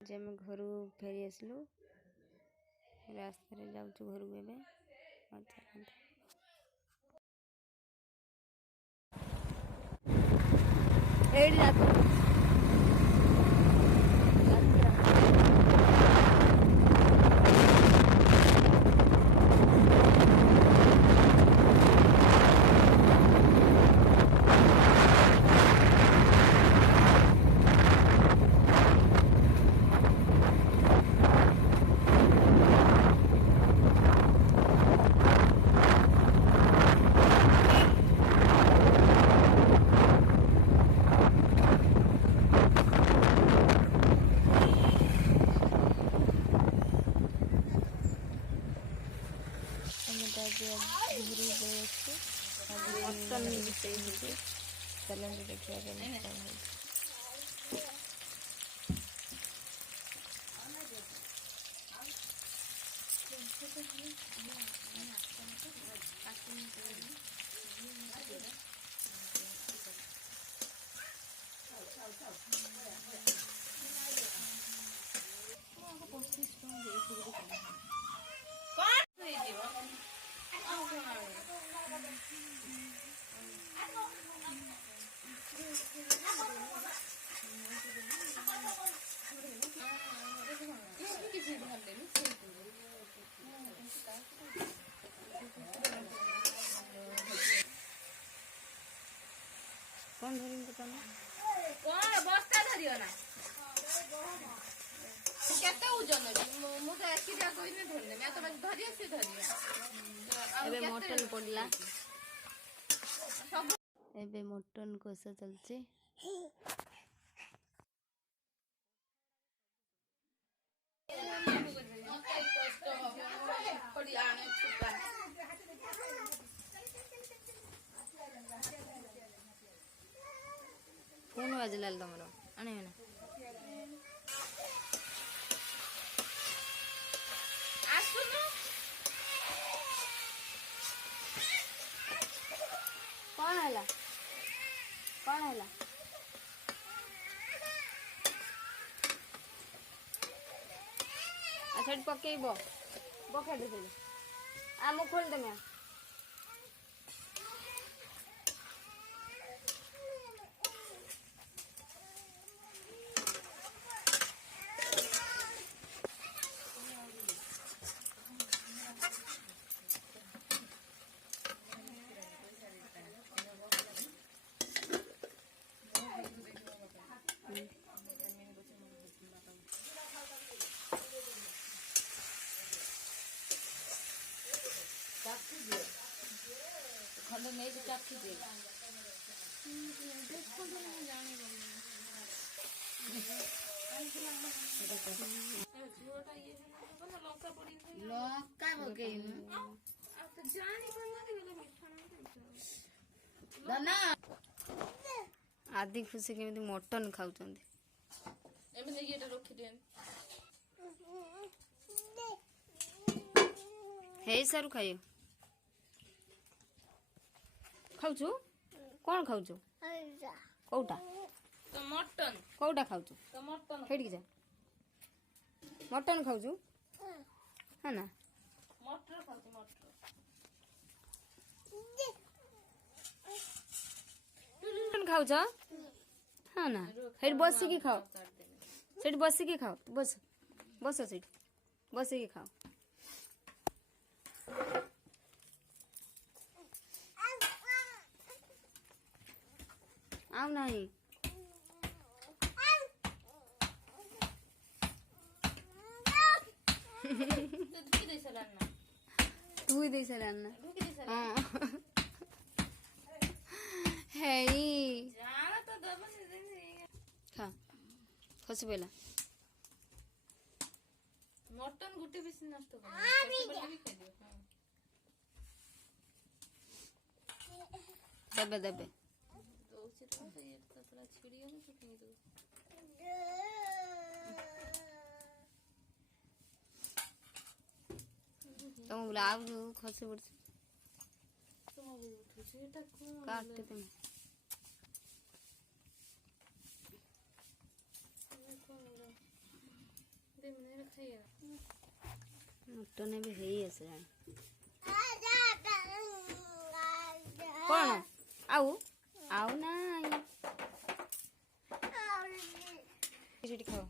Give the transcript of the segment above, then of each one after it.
जे आम घर फेरी आसलु रास्तार जाऊँ घर को एवं मटन चैलेंज देखिए कौन धरिम तो तने कौन बस्ता धरियो ना केते ओजन मु तो एकी जा कोइ ने धरने मैं तो बस धरिए से धरिए एबे मटन पड़ला एबे मटन कोसा चलছে फोन बाजला तमरो आने ना आसुनु कौन हैला अच्छा पकेब बकेट दे आम खोल देमे खंडे नहीं तो चाची दे लौका बके दाना आदि खुशी के मटन खाऊ एमने ये रखी दे हे सारू खाइयो खाऊ कौन खाऊ कौटा तो मटन कौटा खाऊ तो मटन खेड़ जा मटन खाऊ है ना मटर खाती मटर मटन खाऊ हाँ ना हेड बसिकी खाओ सेठ बसिकी खाओ बस बस सेठ बसिकी खाओ आओ नहीं तू ही दे सलाना हाँ है खा खसी पहला मटन गुटे बेसी नष्ट दबे दबे तुम बुलाओ खसी पड़े काटते तुम ମଟନ ଏବେ ହେଇ ଆସିଲାଣି। କଣ ଆଉ ଆଉ ନାଇଁ ସେଠି ଖାଅ।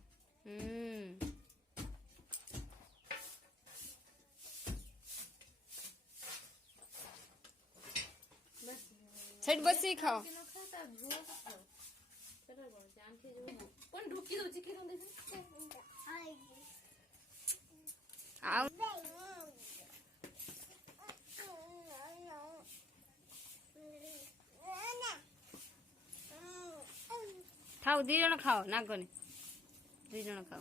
ସେଠି ବସିକି ଖାଅ। ढुकी दଉଛି କି ଆଉ ଖାଉ, 2 ଜଣ ଖାଅ, ନାଗନି 2 ଜଣ ଖାଅ।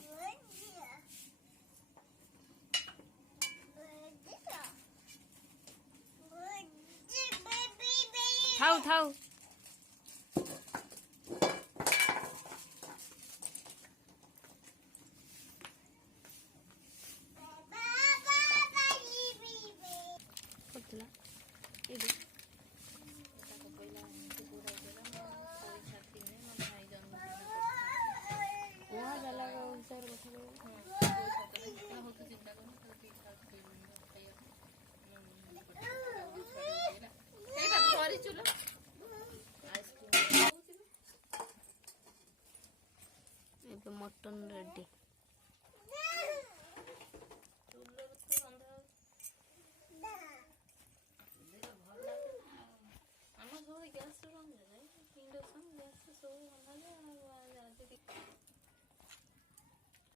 ଥାଉ ଥାଉ। ଏବେ ମଟନ ରେଡି।